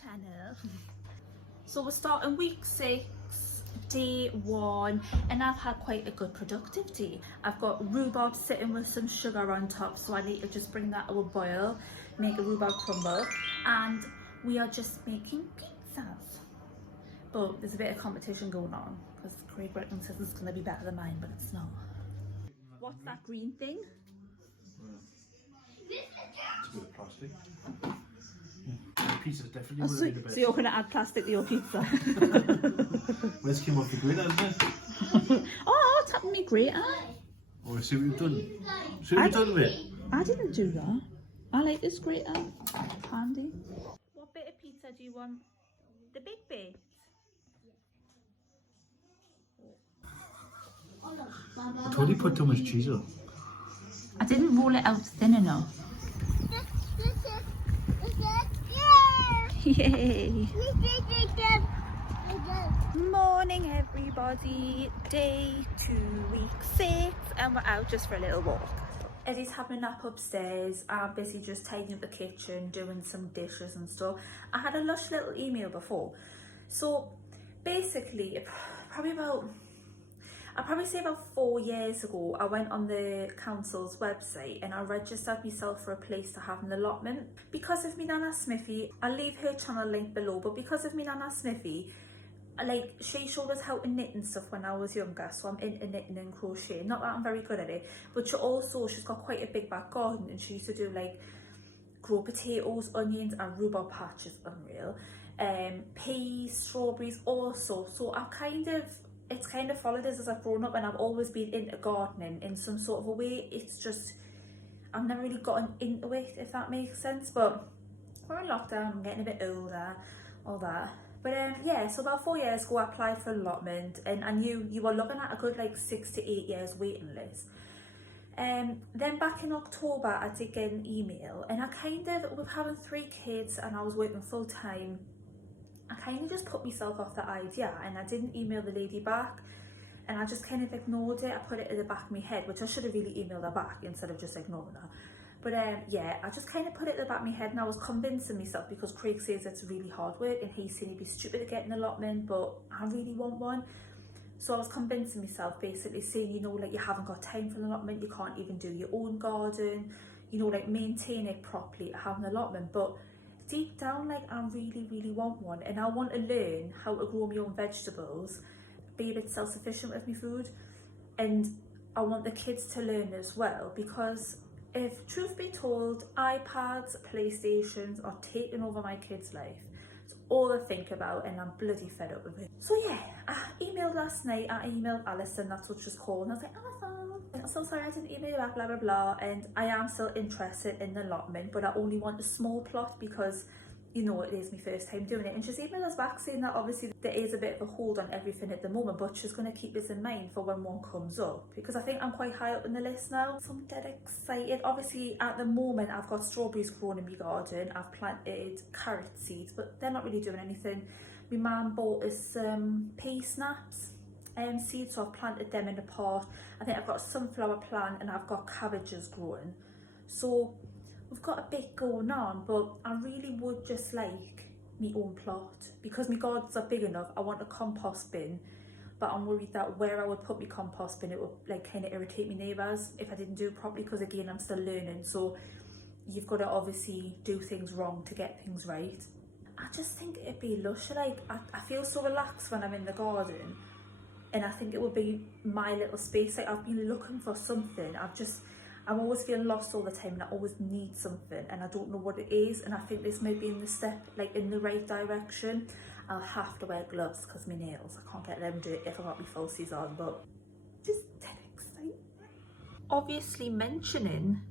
channel. So we're starting week 6, day 1, and I've had quite a good productive day. I've got rhubarb sitting with some sugar on top, so I need to just bring that to a boil, make a rhubarb crumble, and we are just making pizzas. But there's a bit of competition going on because Craig reckons says it's going to be better than mine, but it's not. What's that green thing? It's a bit of plastic. Yeah. Pizza's definitely would have been the best. So you're going to add plastic to your pizza? Well, it's came off the grid, hasn't it? Oh, it's happened to me grater. Oh, see what you've done. See what you've done with it. I didn't do that. I like this grater. Handy. What bit of pizza do you want? The big bit? I told you put too much cheese on. I didn't roll it out thin enough. Yay! Morning everybody, day 2, week 6, and we're out just for a little walk. Eddie's having a nap upstairs. I'm busy just tidying up the kitchen, doing some dishes and stuff. I had a lush little email before. So basically, I'd probably say about 4 years ago, I went on the council's website and I registered myself for a place to have an allotment. Because of me Nana Smithy, I'll leave her channel link below, but because of me Nana Smithy, she showed us how to knit and stuff when I was younger, so I'm into knitting and crocheting. Not that I'm very good at it, but she's got quite a big back garden and she used to do like grow potatoes, onions and rhubarb patches, unreal. Peas, strawberries also. So it's kind of followed us as I've grown up, and I've always been into gardening in some sort of a way. It's just, I've never really gotten into it, if that makes sense. But we're in lockdown, I'm getting a bit older, all that. But yeah, so about 4 years ago I applied for an allotment, and I knew you were looking at a good like 6 to 8 years waiting list. Then back in October I did get an email, and with having 3 kids and I was working full time, I kind of just put myself off the idea, and I didn't email the lady back, and I just kind of ignored it. I put it at the back of my head, which I should have really emailed her back instead of just ignoring her. But yeah, I just kind of put it at the back of my head, and I was convincing myself, because Craig says it's really hard work and he's saying he'd be stupid to get an allotment, but I really want one. So I was convincing myself, basically saying, you know, like, you haven't got time for an allotment, you can't even do your own garden, you know, like maintain it properly to have an allotment. But deep down, like, I really want one, and I want to learn how to grow my own vegetables, be a bit self-sufficient with my food, and I want the kids to learn as well, because if truth be told, iPads, PlayStations are taking over my kids' life. It's all I think about, and I'm bloody fed up with it. So yeah, I emailed last night, I emailed Alison, that's what she's called, and I was like, Alison, I'm so sorry I didn't email you back, blah blah blah, and I am still interested in the allotment, but I only want a small plot because, you know, it is my first time doing it. And she's emailed us back saying that obviously there is a bit of a hold on everything at the moment, but she's going to keep this in mind for when one comes up, because I think I'm quite high up in the list now, so I'm dead excited. Obviously at the moment I've got strawberries growing in my garden, I've planted carrot seeds, but they're not really doing anything. My mum bought us some pea snaps seeds, so I've planted them in a pot. I think I've got a sunflower plant and I've got cabbages growing, so we've got a bit going on. But I really would just like my own plot, because my gardens are big enough. I want a compost bin, but I'm worried that where I would put my compost bin, it would like kind of irritate my neighbours if I didn't do it properly, because again, I'm still learning, so you've got to obviously do things wrong to get things right. I just think it'd be lush. Like, I feel so relaxed when I'm in the garden, and I think it would be my little space. Like, I've been looking for something. I'm always feeling lost all the time, and I always need something, and I don't know what it is, and I think this might be in the right direction. I'll have to wear gloves because my nails, I can't get them dirty if I got my falsies on, but just dead excited. Obviously mentioning,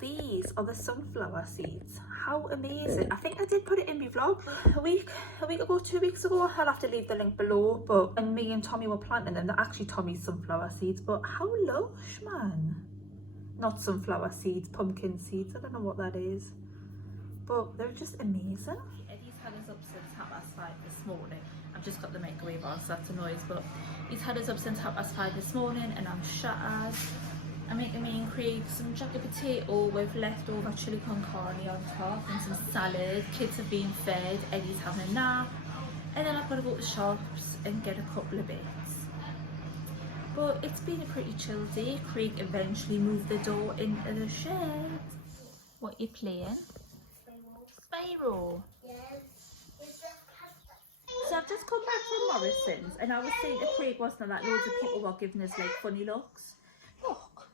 these are the sunflower seeds. How amazing. I think I did put it in my vlog a week ago, 2 weeks ago. I'll have to leave the link below. But when me and Tommy were planting them, they're actually Tommy's sunflower seeds, but how lush, man. Not sunflower seeds, pumpkin seeds, I don't know what that is, but they're just amazing. Eddie's had us up since 5:30 this morning. I've just got the microwave on, so that's a noise, but he's had us up since 5:30 this morning, and I'm shattered. I'm making me and Craig some jacket potato with leftover chili con carne on top and some salad. Kids have been fed, Eddie's having a nap, and then I've got to go to the shops and get a couple of bits. But it's been a pretty chill day. Craig eventually moved the door into the shed. What you playing? Spyro. So I've just come back from Morrison's and I was saying to Craig, wasn't that loads of people were giving us like funny looks. Look,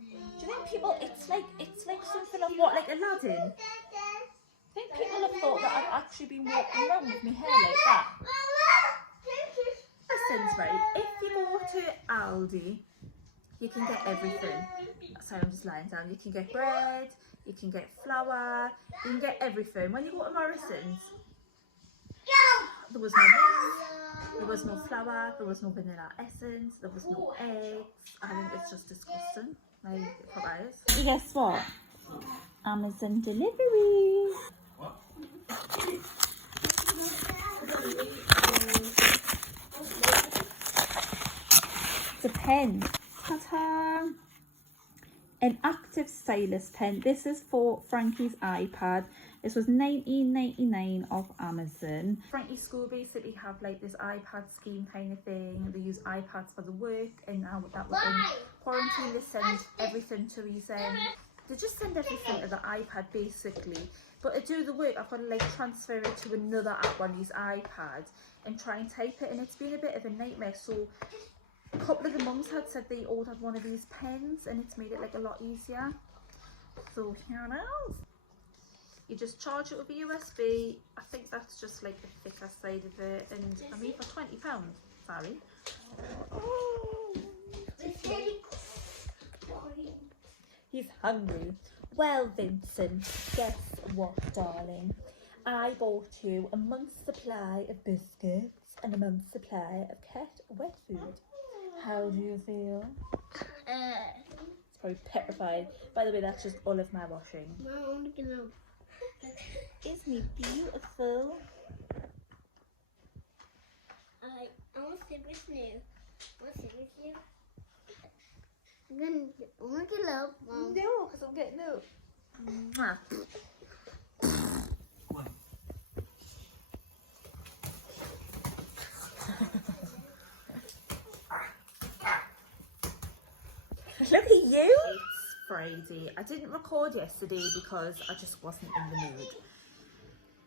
do you think people, it's like something of what, like Aladdin? I think people have thought that I've actually been walking around with my hair like that. Morrison's, right, if you go to Aldi, you can get everything. Sorry, I'm just lying down. You can get bread, you can get flour, you can get everything. When you go to Morrison's, there was no milk, there was no flour, there was no vanilla essence, there was no eggs. I think it's just disgusting. Like, providers. Guess what? Amazon delivery. What? It's a pen. Ta-ta! An active stylus pen. This is for Frankie's iPad. This was $19.99 off Amazon. Frankie's school basically have like this iPad scheme kind of thing. They use iPads for the work, and now that we're in quarantine, they send everything to his they just send everything to the iPad basically. But to do the work, I've got to like transfer it to another app on his iPad and try and type it, and it's been a bit of a nightmare. So a couple of the mums had said they ordered one of these pens and it's made it like a lot easier. So here it is. You just charge it with a USB. I think that's just like the thicker side of it, and I mean for £20, sorry. Oh, he's hungry. Well, Vincent, guess what, darling? I bought you a month's supply of biscuits and a month's supply of cat wet food. How do you feel? It's probably petrified. By the way, that's just all of my washing. Isn't he beautiful? I want to sit with you. I want to sit with you. I'm gonna get up, Mom. No, because I'm getting up. Mwah. Look at you! It's Friday. I didn't record yesterday because I just wasn't in the mood.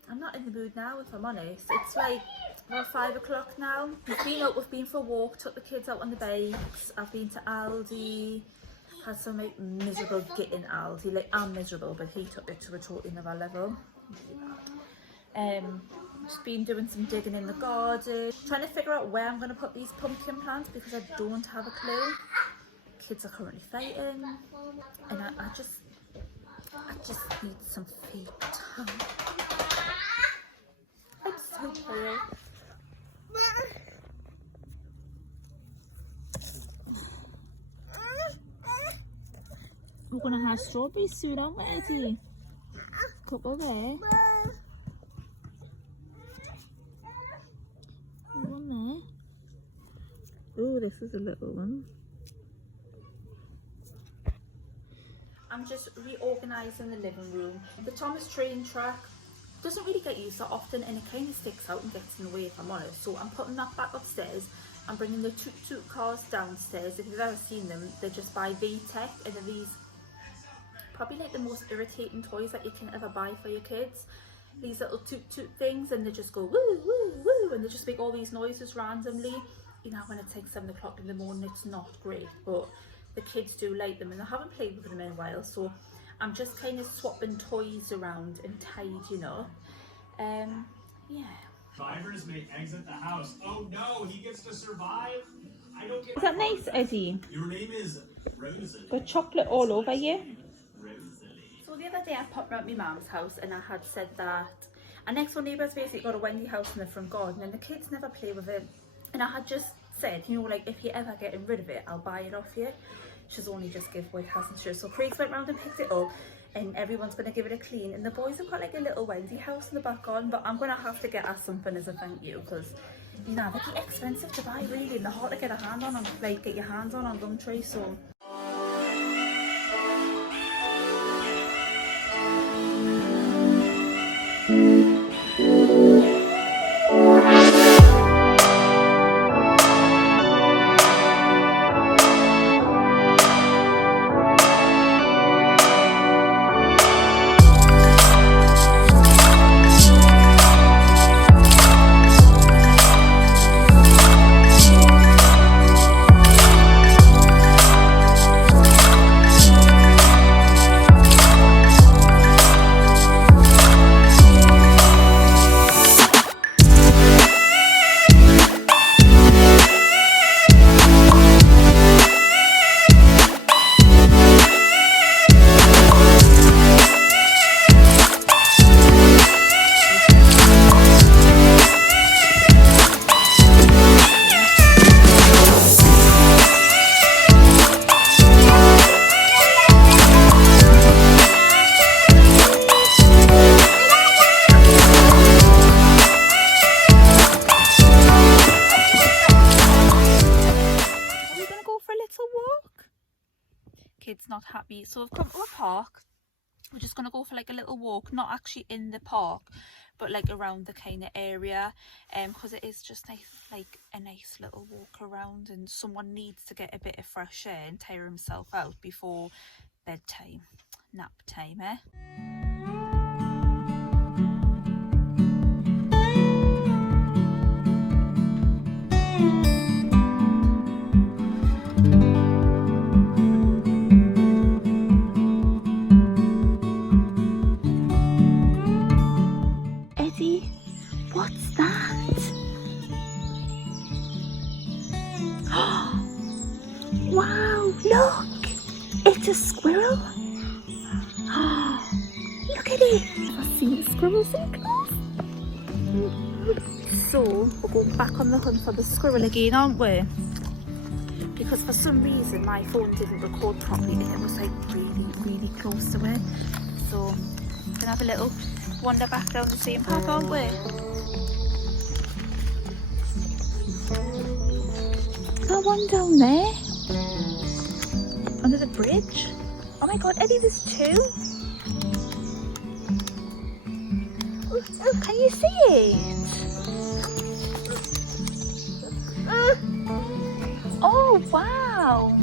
I'm not in the mood now, if I'm honest. It's like about 5 o'clock now. We've been for a walk, took the kids out on the bikes. I've been to Aldi, had some like miserable getting Aldi. Like, I'm miserable, but he took it to a totally another level. Just been doing some digging in the garden, trying to figure out where I'm going to put these pumpkin plants because I don't have a clue. Kids are currently fighting, and I just need some feet time. I'm so tired. We're gonna have strawberries soon, aren't we, Eddie? Couple there. One there. Oh, this is a little one. I'm just reorganising the living room. The Thomas train track doesn't really get used that often, and it kind of sticks out and gets in the way, if I'm honest. So I'm putting that back upstairs. I'm bringing the toot-toot cars downstairs. If you've ever seen them, they're just by VTech, and they're these probably like the most irritating toys that you can ever buy for your kids. These little toot-toot things, and they just go woo, woo, woo, and they just make all these noises randomly. You know, when it's like 7 o'clock in the morning, it's not great, but the kids do like them, and I haven't played with them in a while, so I'm just kind of swapping toys around and tidying up. Yeah. Survivors may exit the house. Oh no, he gets to survive? I don't get. Is that nice, Eddie? Your name is Rosalie. Got chocolate all over you. Rosalie. So the other day I popped around my mum's house and I had said that our next door neighbour's basically got a Wendy house in the front garden, and the kids never play with it. And I had just said, you know, like, if you're ever getting rid of it, I'll buy it off you. She's only just give away, hasn't she? So Craig went round and picked it up, and everyone's going to give it a clean, and the boys have got like a little Wendy house in the back garden, but I'm going to have to get us something as a thank you, because, you know, they're expensive to buy really, and they're hard to get a hand on, like get your hands on Gumtree. So Eddie's not happy. So we've come to a park. We're just going to go for like a little walk, not actually in the park, but like around the kind of area, because it is just nice, like a nice little walk around, and someone needs to get a bit of fresh air and tire himself out before bedtime, nap time, eh? Eddie, what's that? Wow, look! It's a squirrel! Look at it! I've seen squirrels so close! So, we're going back on the hunt for the squirrel again, aren't we? Because for some reason my phone didn't record properly and it was like really close to it. So, we're gonna have a little wander back down the same path, aren't we? Is that one down there? Under the bridge? Oh my god, Eddie, there's two! Can you see it? Oh wow!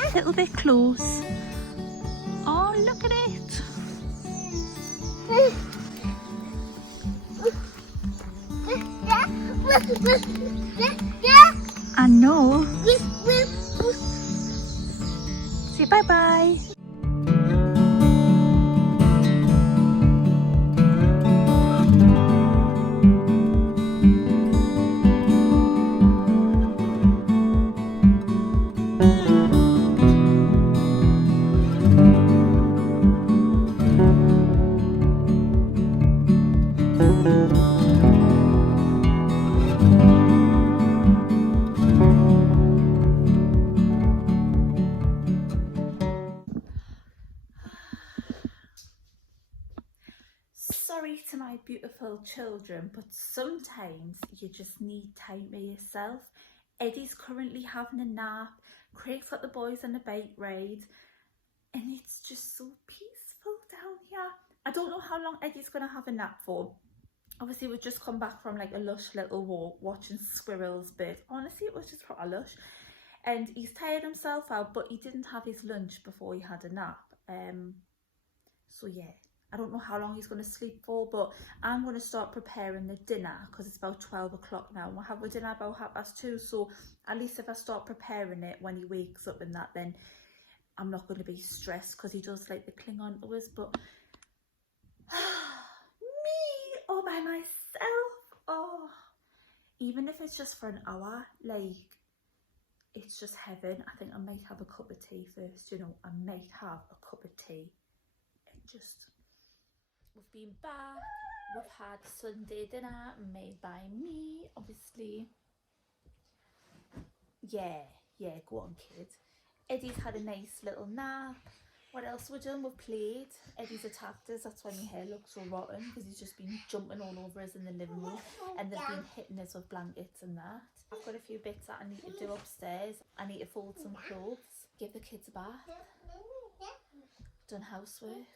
A little bit close. Oh, look at it. I know. Say bye-bye. Sorry to my beautiful children, but sometimes you just need time to yourself. Eddie's currently having a nap, Craig's got the boys on a bike ride, and it's just so peaceful down here. I don't know how long Eddie's going to have a nap for. Obviously, we've just come back from like a lush little walk, watching squirrels, but honestly, it was just proper lush. And he's tired himself out, but he didn't have his lunch before he had a nap. So yeah. I don't know how long he's going to sleep for, but I'm going to start preparing the dinner because it's about 12 o'clock now. We'll have our dinner about 2:30, so at least if I start preparing it when he wakes up and that, then I'm not going to be stressed because he does like to cling on to us. But me all by myself, oh, even if it's just for an hour, like, it's just heaven. I think I might have a cup of tea first, you know, I might have a cup of tea and just... We've been back, we've had Sunday dinner made by me, obviously. Yeah, go on kid. Eddie's had a nice little nap. What else we've done? We've played. Eddie's attacked us, that's why my hair looks so rotten, because he's just been jumping all over us in the living room and they've been hitting us with blankets and that. I've got a few bits that I need to do upstairs. I need to fold some clothes, give the kids a bath, done housework.